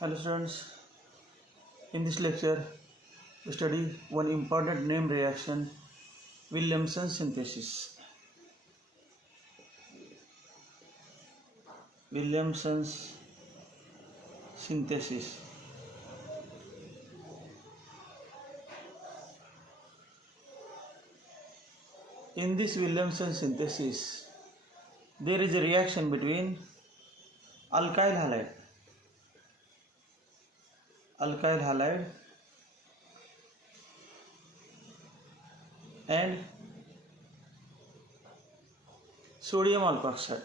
Hello students, in this lecture we study one important name reaction, Williamson synthesis. Williamson's synthesis. In this Williamson synthesis, there is a reaction between alkyl halide and sodium alkoxide.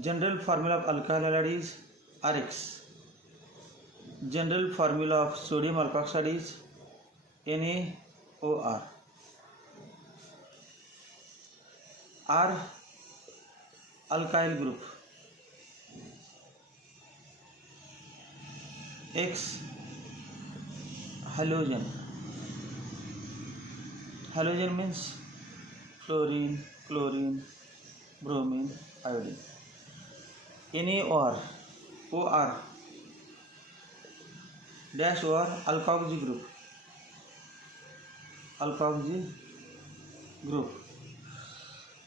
General formula of alkyl halide is Rx. General formula of sodium alkoxide is NaOR. R alkyl group, X halogen. Halogen means fluorine, chlorine, bromine, iodine. NaOR, OR dash OR alkoxy group.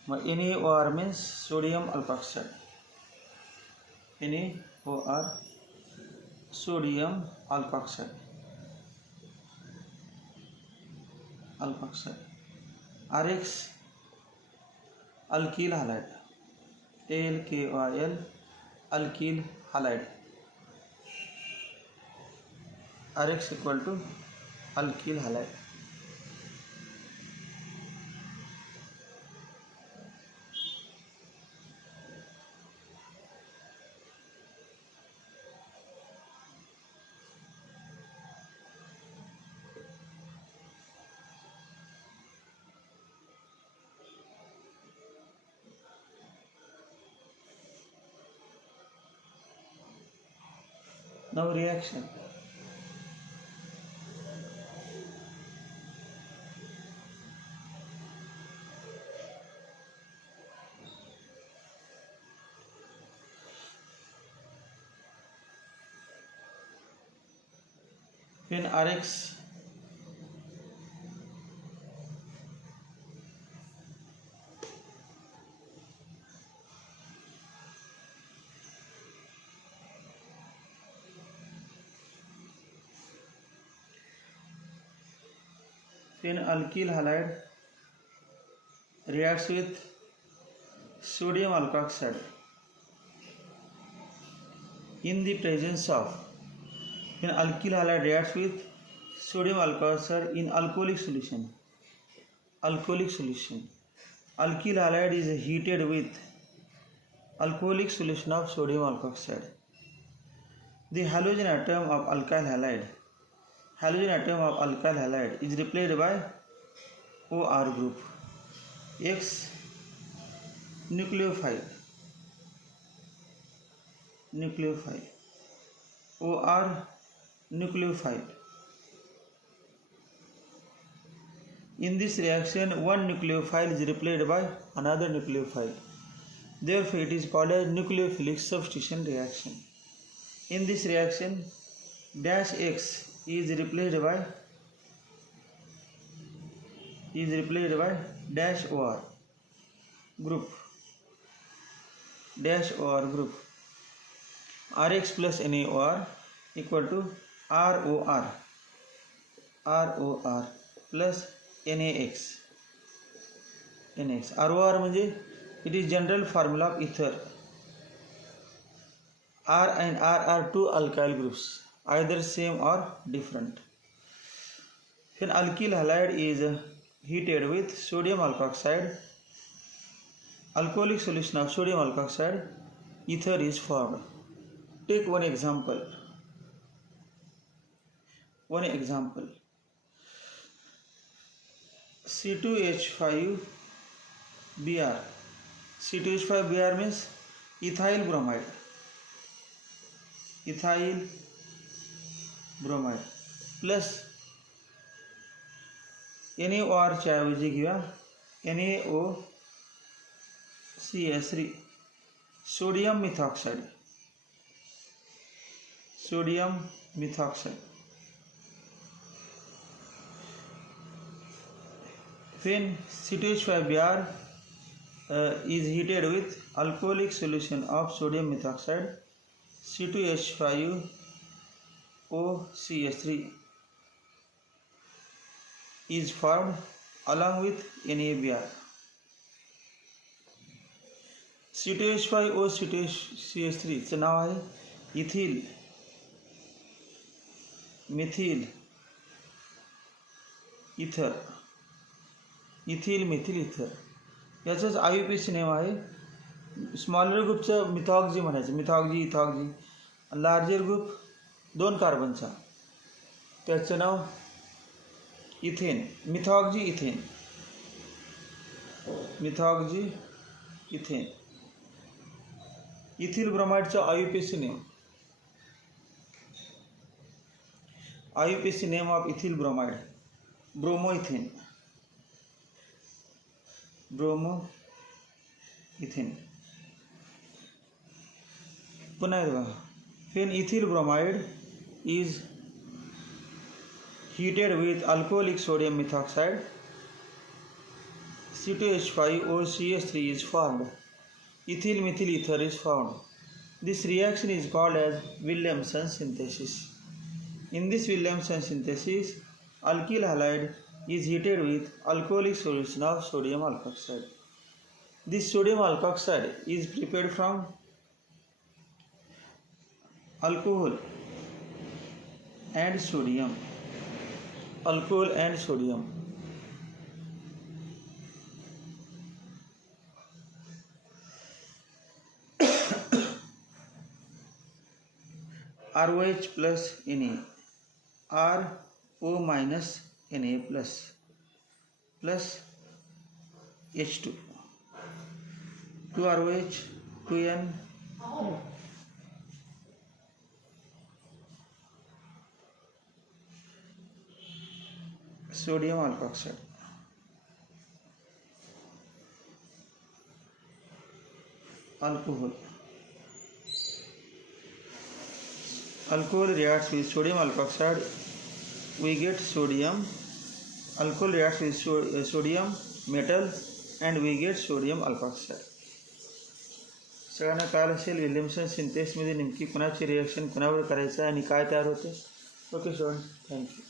NaOR means sodium alkoxide. NaOR sodium alkoxide. Rx alkyl halide. ALKYL alkyl halide. Rx equal to alkyl halide. Now reaction. When Rx alkyl halide reacts with sodium alkoxide in the presence of alkyl halide reacts with sodium alkoxide in alcoholic solution. Alkyl halide is heated with alcoholic solution of sodium alkoxide. The halogen atom of alkyl halide is replaced by OR group. X nucleophile. OR nucleophile. In this reaction, one nucleophile is replaced by another nucleophile. Therefore, it is called as nucleophilic substitution reaction. In this reaction, dash X is replaced by dash OR group. Rx plus NaOR equal to ROR plus NaX. ROR म्हणजे it is general formula of ether. R and R are two alkyl groups, either same or different. When alkyl halide is heated with sodium alkoxide, alcoholic solution of sodium alkoxide, ether is formed. Take one example. C2H5Br. C2H5Br means ethyl bromide plus NaORच्या ऐवजी घेऊया NaOCl3 sodium methoxide. When C2H5Br is heated with alcoholic solution of sodium methoxide, C2H5OCl3 is formed along with NaBr. C2H5OCl3 चे नाव आहे ethyl methyl ether. याचंच IUPAC name आहे. Smaller ग्रुपचं methoxy म्हणायचं, ethoxy. Larger group 2 कार्बनचा, त्याचं नाव इथेन, मिथॉक्झी इथेन. इथिल ब्रोमाइडचं IUPAC name of ethyl bromide bromoethane. पुन्हा एकदा, when ethyl bromide is heated with alcoholic sodium methoxide, C2H5OCl3 is formed. Ethyl methyl ether is formed. This reaction is called as Williamson synthesis. In this Williamson synthesis, alkyl halide is heated with alcoholic solution of sodium alkoxide. This sodium alkoxide is prepared from alcohol and sodium. ROH plus Na, RO minus Na plus H2, 2 ROH, 2N, sodium alkoxide. Alcohol reacts with sodium alkoxide, we get sodium. Alcohol reacts with sodium metal and we get sodium alkoxide. सगळ्यांना कळलं असेल Williamson सिंथेसिसमध्ये नेमकी कुणाची reaction कुणावर करायचं आणि काय तयार होते. Okay student, thank you.